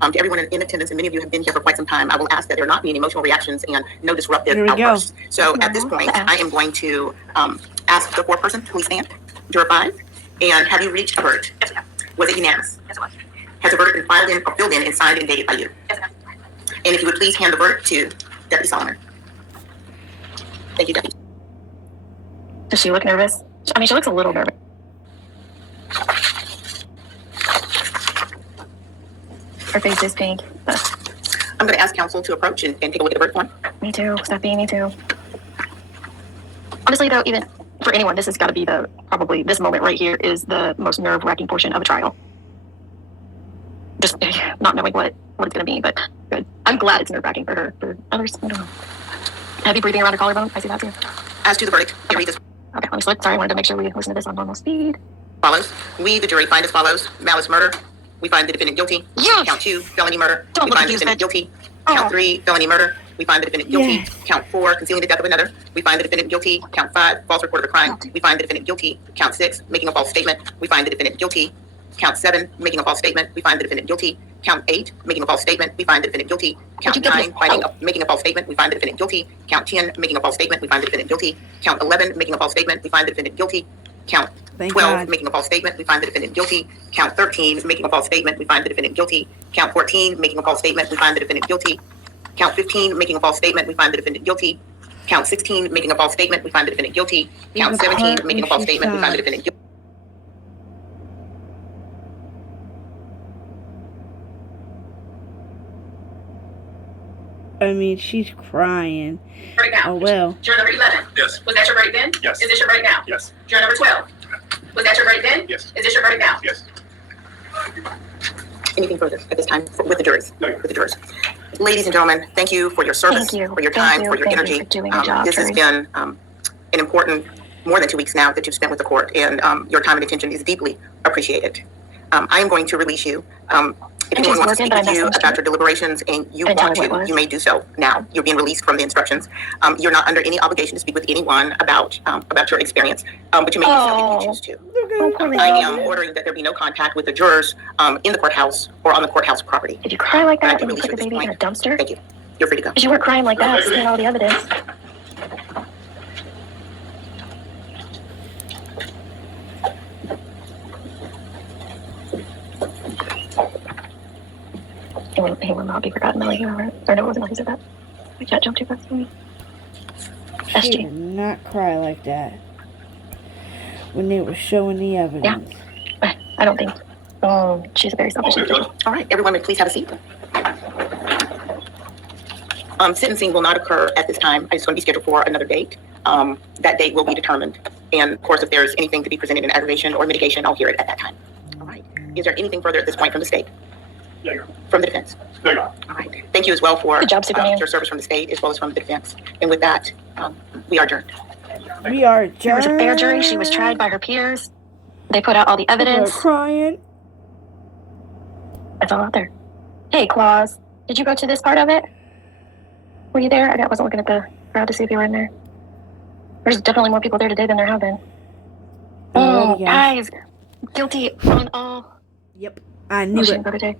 To everyone in attendance, and many of you have been here for quite some time, I will ask that there not be any emotional reactions and no disruptive outbursts. So at this point, I am going to ask the foreperson to please stand. Juror 5. And have you reached a verdict? Yes, ma'am. Was it unanimous? Yes, it was. Has the verdict been filed in or filled in and signed and dated by you? Yes, ma'am. And if you would please hand the verdict to Deputy Solomon. Thank you, Deputy. Does she look nervous? I mean, she looks a little nervous. Her face is pink. I'm going to ask counsel to approach and take a look at the verdict form. Me too, Steffi, me too. Honestly, though, even for anyone, this has got to be probably this moment right here is the most nerve-wracking portion of a trial. Just not knowing what it's going to be, but good. I'm glad it's nerve-wracking for her. For others, I don't know. Heavy breathing around her collarbone. I see that too. As to the verdict, it reads as okay, let me slip. Sorry, I wanted to make sure we listen to this on normal speed. follows. We, the jury, find as follows: malice murder. We find the defendant guilty. Yes. Count 2, felony murder. Don't We look find the at you, defendant Fed. guilty. Count 3, felony murder. We find the defendant guilty. Yes. Count 4, concealing the death of another. We find the defendant guilty. Count 5, false report of a crime. We find the defendant guilty. Count 6, making a false statement. We find the defendant guilty. Count 7, making a false statement. We find the defendant guilty. Count 8, making a false statement. We find the defendant guilty. Count 9, making a false statement. We find the defendant guilty. Count 10, making a false statement. We find the defendant guilty. Count 11, making a false statement. We find the defendant guilty. Count 12, making a false statement. We find the defendant guilty. Count 13, making a false statement. We find the defendant guilty. Count 14, making a false statement. We find the defendant guilty. Count 15, making a false statement. We find the defendant guilty. Count 16, making a false statement. We find the defendant guilty. Count 17, making a false statement. We find the defendant guilty. I mean, she's crying. Right now. Oh, well. Juror number 11. Yes. Was that your verdict then? Yes. Is this your verdict now? Yes. Juror number 12. Was that your verdict then? Yes. Is this your verdict now? Yes. Anything further at this time with the juries? No. With the jurors. Ladies and gentlemen, thank you for your service, Thank you. for your Thank time, you. for your Thank you energy. for doing your job, This has jury. been an important, more than 2 weeks now that you've spent with the court, and your time and attention is deeply appreciated. I am going to release you. If anyone wants to speak with you about your deliberations and you want to, you may do so now. You're being released from the instructions. You're not under any obligation to speak with anyone about your experience, but you may do so if you choose to. I am ordering that there be no contact with the jurors in the courthouse or on the courthouse property. Did you cry like I that can when you release put the you at this baby in a point. dumpster? Thank you. You're free to go. Because you weren't crying like that, seeing all the evidence. He will not be forgotten, Melly. Or no, it wasn't who said that. We can't jump too fast for me. She did SG. not cry like that when they were showing the evidence. I don't think. Oh, she's a very selfish individual. All right, everyone, please have a seat. Sentencing will not occur at this time. I just want to be scheduled for another date. That date will be determined. And of course, if there's anything to be presented in aggravation or mitigation, I'll hear it at that time. All right. Is there anything further at this point from the state? Yeah, From the defense? no. All right. Thank you as well for Good job, Superman. your service from the state as well as from the defense. And with that, we are adjourned. We are adjourned. She was a fair jury. She was tried by her peers. They put out all the People are evidence. crying. It's all out there. Hey, Claus, did you go to this part of it? Were you there? I wasn't looking at the crowd to see if you were in there. There's definitely more people there today than there have been. Oh, yeah. guys, guilty on all. Yep. I knew No, she it. didn't go today.